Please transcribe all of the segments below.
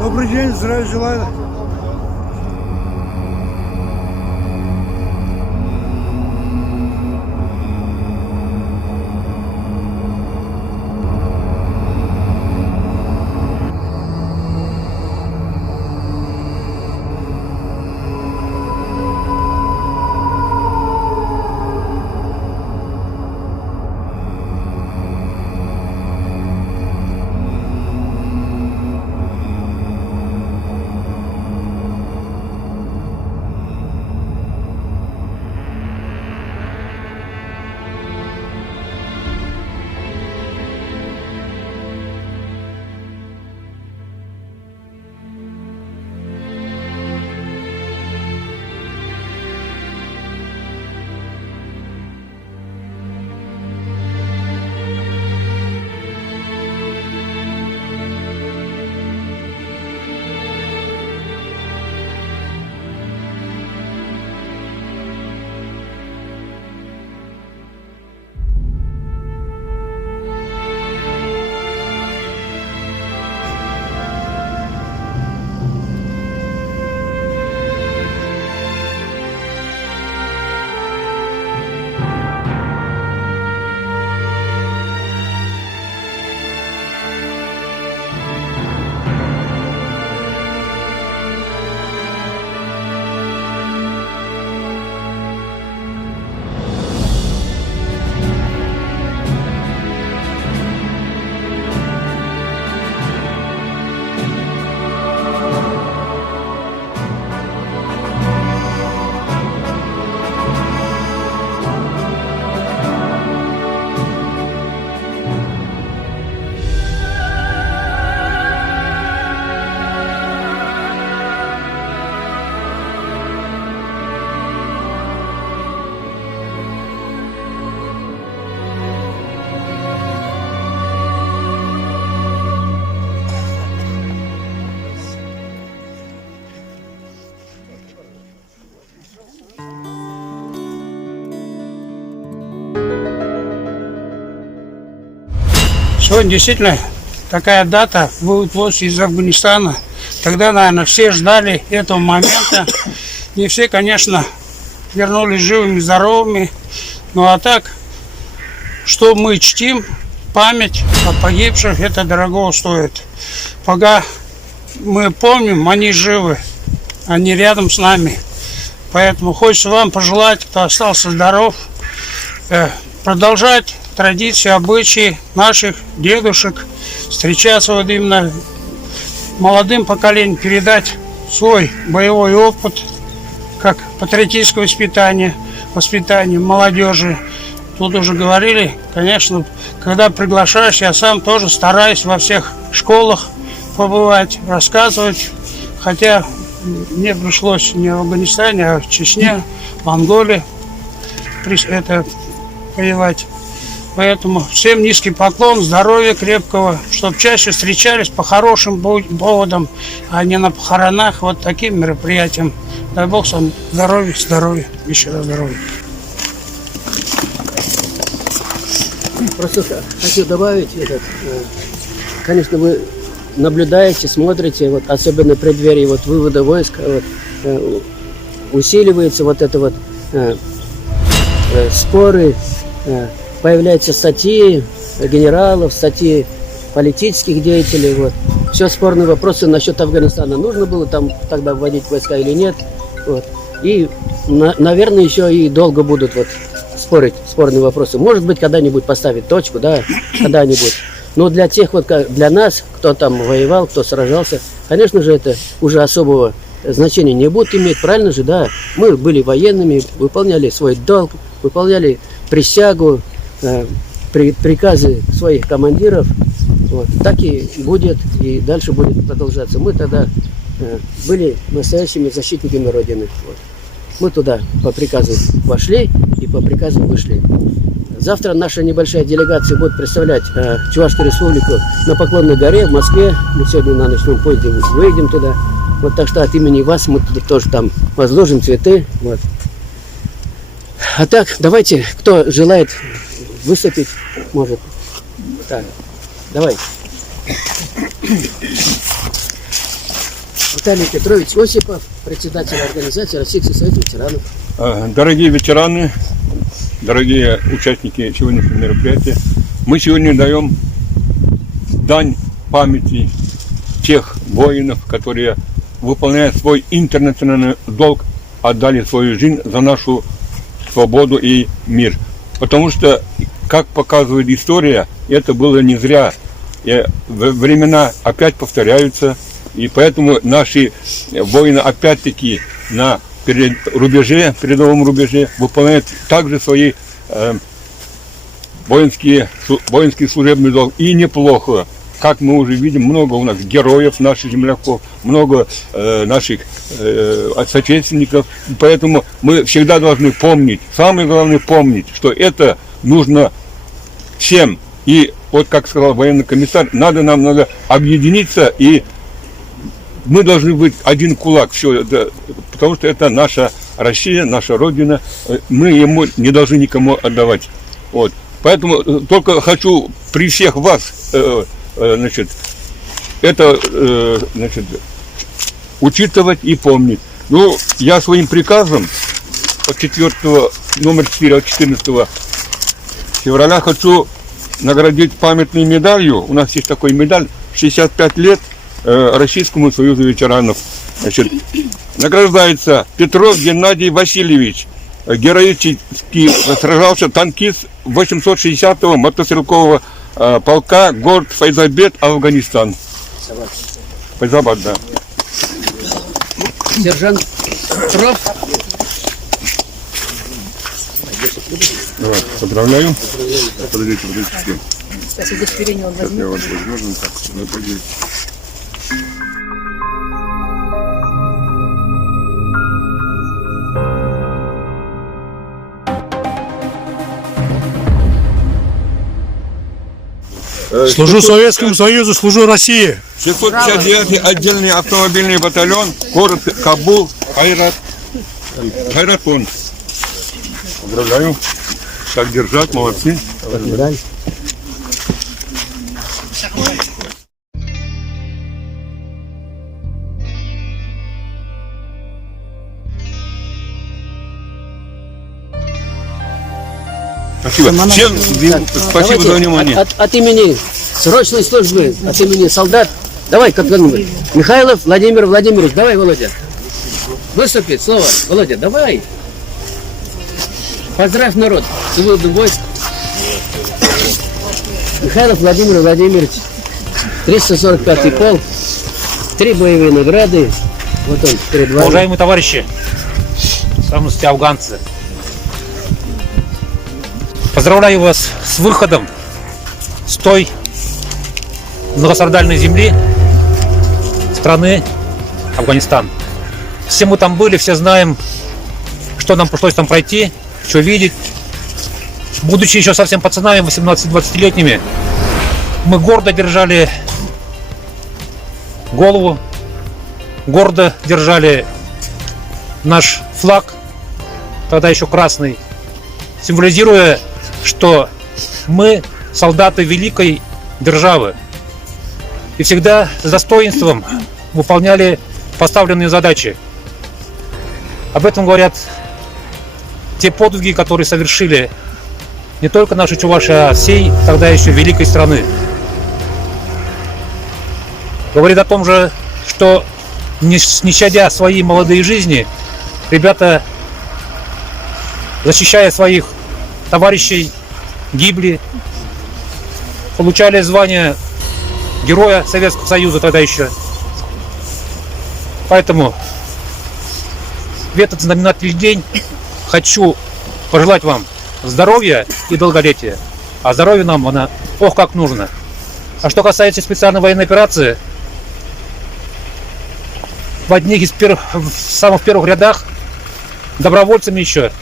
Добрый день, здравия желаю. Сегодня действительно такая дата, вывод войск из Афганистана. Тогда, наверное, все ждали этого момента. Не все, конечно, вернулись живыми, здоровыми. Ну а так, что мы чтим, память о погибших, это дорого стоит. Пока мы помним, они живы, они рядом с нами. Поэтому хочется вам пожелать, кто остался здоров, продолжать традиции, обычаи наших дедушек, встречаться вот именно молодым поколением, передать свой боевой опыт, как патриотическое воспитание молодежи. Тут уже говорили, конечно, когда приглашаешь, я сам тоже стараюсь во всех школах побывать, рассказывать, хотя мне пришлось не в Афганистане, а в Чечне, в Монголии воевать. Поэтому всем низкий поклон, здоровья крепкого, чтобы чаще встречались по хорошим поводам, а не на похоронах, вот таким мероприятиям. Дай Бог вам здоровья, еще раз здоровья. Просто хочу добавить, конечно, вы наблюдаете, смотрите, вот, особенно в преддверии вот, вывода войск, вот, усиливается вот это вот споры, появляются статьи генералов, статьи политических деятелей. Вот. Все спорные вопросы насчет Афганистана. Нужно было там тогда вводить войска или нет. Вот. И, наверное, еще и долго будут вот, спорить спорные вопросы. Может быть, когда-нибудь поставить точку, да, когда-нибудь. Но для тех, вот, для нас, кто там воевал, кто сражался, конечно же, это уже особого значения не будет иметь. Правильно же, да? Мы были военными, выполняли свой долг, выполняли присягу, приказы своих командиров. Вот. Так и будет, и дальше будет продолжаться. Мы тогда были настоящими защитниками Родины. Вот. Мы туда по приказу вошли и по приказу вышли. Завтра наша небольшая делегация будет представлять Чувашскую республику на Поклонной горе в Москве. Мы сегодня на ночном поезде выйдем туда. Вот так что от имени вас мы туда тоже там возложим цветы. Вот. А так, давайте, кто желает выступить, может. Так, давай. Виталий Петрович Осипов, председатель организации Российский союз ветеранов. Дорогие ветераны, дорогие участники сегодняшнего мероприятия, мы сегодня даем дань памяти тех воинов, которые, выполняя свой интернациональный долг, отдали свою жизнь за нашу свободу и мир. Потому что, как показывает история, это было не зря. И времена опять повторяются, и поэтому наши воины опять-таки на передовом рубеже выполняют также свои воинские служебный долг. И неплохо. Как мы уже видим, много у нас героев, наших земляков, много наших соотечественников. Поэтому мы всегда должны помнить, самое главное помнить, что это нужно всем. И вот как сказал военный комиссар, надо объединиться, и мы должны быть один кулак, все это, потому что это наша Россия, наша Родина, мы ему не должны никому отдавать. Вот. Поэтому только хочу при всех вас учитывать и помнить. Ну, я своим приказом номер 4 от 14 февраля хочу наградить памятной медалью. У нас есть такой медаль 65 лет Российскому союзу ветеранов. Значит, награждается Петров Геннадий Васильевич, героически сражался, танкист 860-го мотострелкового полка, город Файзабад, Афганистан. Файзабад, да. Сержант Петров. Давай, поздравляю. Подождите. Кстати, удостоверение он возьмет. Я вас возьму, так, нападите. Служу Советскому Союзу, служу России. 659-й отдельный автомобильный батальон, город Кабул, Хайратун. Поздравляю. Так держать, молодцы. Медаль. Спасибо. Всем спасибо за внимание. От имени срочной службы, от имени солдат, давай как-нибудь. Михайлов Владимир Владимирович, давай, Володя. Выступи, слово. Володя, давай. Поздравь народ с выводом войск. Михайлов Владимир Владимирович, 345-й полк, 3 боевые награды. Вот он перед вами. Уважаемые товарищи, в самости афганцы, поздравляю вас с выходом с той многострадальной земли страны Афганистан. Все мы там были, все знаем, что нам пришлось там пройти, что видеть. Будучи еще совсем пацанами, 18-20-летними, мы гордо держали голову, гордо держали наш флаг, тогда еще красный, символизируя, что мы солдаты великой державы и всегда с достоинством выполняли поставленные задачи. Об этом говорят те подвиги, которые совершили не только наши чуваши, а всей тогда еще великой страны. Говорит о том же, что не щадя свои молодые жизни, ребята, защищая своих товарищей, гибли, получали звание Героя Советского Союза тогда еще. Поэтому в этот знаменательный день хочу пожелать вам здоровья и долголетия. А здоровье нам она ох как нужно. А что касается специальной военной операции, в одних из самых первых рядах добровольцами еще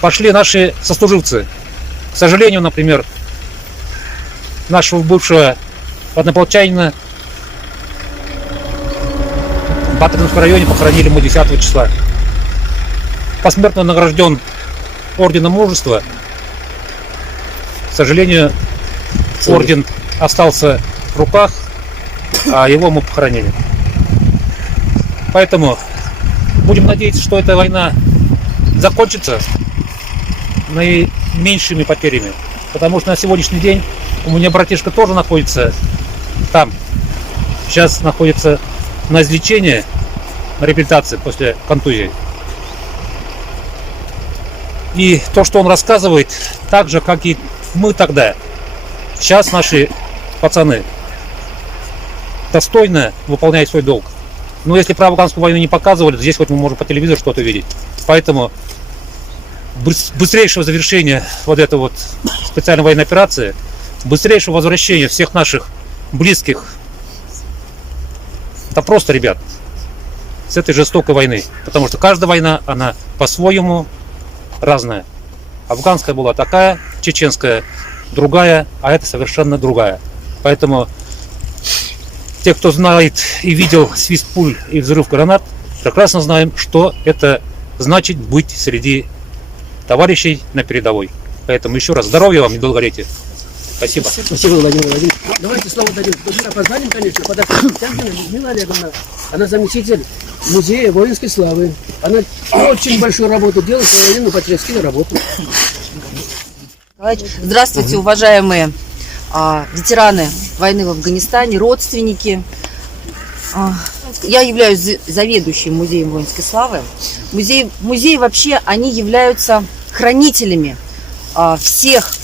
пошли наши сослуживцы. К сожалению, например, нашего бывшего однополчанина в Батыринском районе похоронили мы 10 числа. Посмертно награжден орденом мужества. К сожалению, орден остался в руках, а его мы похоронили. Поэтому будем надеяться, что эта война закончится наименьшими потерями. Потому что на сегодняшний день у меня братишка тоже находится там. Сейчас находится на излечении, на реабилитации после контузии. И то, что он рассказывает, так же, как и мы тогда. Сейчас наши пацаны достойно выполняют свой долг. Но если про афганскую войну не показывали, здесь хоть мы можем по телевизору что-то видеть. Поэтому быстрейшего завершения вот этой вот специальной военной операции, быстрейшего возвращения всех наших близких, это просто, ребят, с этой жестокой войны. Потому что каждая война, она по-своему разная. Афганская была такая, чеченская другая, а это совершенно другая. Поэтому те, кто знает и видел свист пуль и взрыв гранат, прекрасно знаем, что это значит быть среди товарищей на передовой. Поэтому еще раз здоровья вам и долголетия. Спасибо. Спасибо, Владимир Владимирович. Давайте слово дадим. Тоже опознали, конечно, подошла Тягина Людмила Олеговна. Она заместитель музея воинской славы. Она очень большую работу делает, военно-патриотическую работу. Здравствуйте, уважаемые ветераны войны в Афганистане, родственники. Я являюсь заведующим музеем воинской славы. Музеи вообще, они являются хранителями всех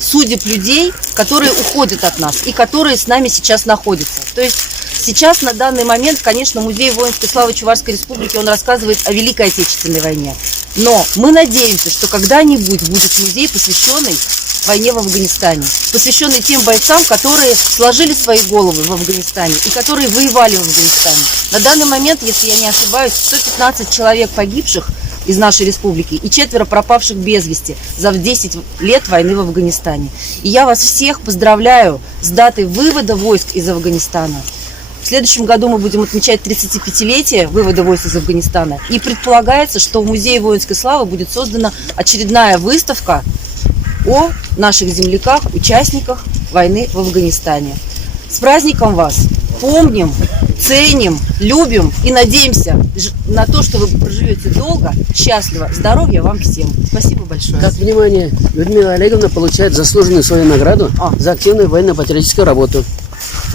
судеб людей, которые уходят от нас и которые с нами сейчас находятся. То есть сейчас, на данный момент, конечно, музей воинской славы Чувашской Республики, он рассказывает о Великой Отечественной войне. Но мы надеемся, что когда-нибудь будет музей, посвященный войне в Афганистане, посвященный тем бойцам, которые сложили свои головы в Афганистане и которые воевали в Афганистане. На данный момент, если я не ошибаюсь, 115 человек погибших из нашей республики и 4 пропавших без вести за 10 лет войны в Афганистане. И я вас всех поздравляю с датой вывода войск из Афганистана. В следующем году мы будем отмечать 35-летие вывода войск из Афганистана. И предполагается, что в Музее воинской славы будет создана очередная выставка о наших земляках, участниках войны в Афганистане. С праздником вас! Помним, ценим, любим и надеемся на то, что вы проживете долго, счастливо, здоровья вам всем. Спасибо большое. Так, внимание, Людмила Олеговна получает заслуженную свою награду за активную военно-патриотическую работу.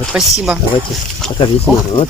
Спасибо. Давайте, покажите народ.